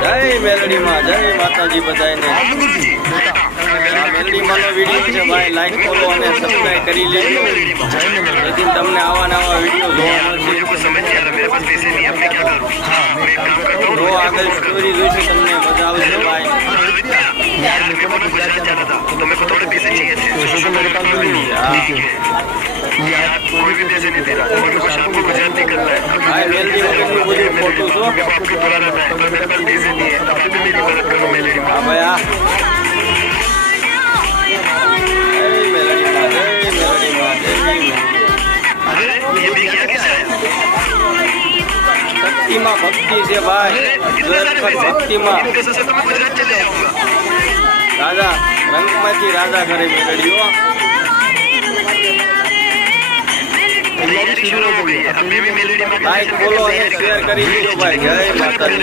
જય મેલડી માં, જય માતાજી બધાને. આ મેલડી માં નો વિડીયો છે ભાઈ, લાઈક ફોલો અને સબસ્ક્રાઇબ કરી લેજો જેથી તમને આવા નવા વિડીયો જોવા મળશે. જો આગળ સ્ટોરી જોઈશું તમને મજા આવશે ભાઈ. यार मेरे को गुजरात जाना था तो मेरे को थोड़े पैसे चाहिए थे तो मेरे पास भी नहीं है यार कोई भी पैसे नहीं दे रहा मेरे को शाम को गुजरात निकलना है भाई मेलडी में કેટલું બધું ફોટો છો. आपको बुलाना है तो मेरे पास पैसे नहीं है आप भी मेरी मदद करो मेलडी હા ભાઈ આ જય મેલડી માં, જય મેલડી માં, જય મેલડી. अरे ये भी क्या है ભક્તિમાં ભક્તિ છે ભાઈ, ભક્તિમાં पैसे से तो मैं गुजरात चले जाऊंगा રાજા રંગમાંથી રાજા ઘરે મેળવ્યો. तैयारी शुरू हो गई है अभी भी मेलडी में લાઈક ફોલો અને શેર કરી દીધો ભાઈ. જય માતાજી.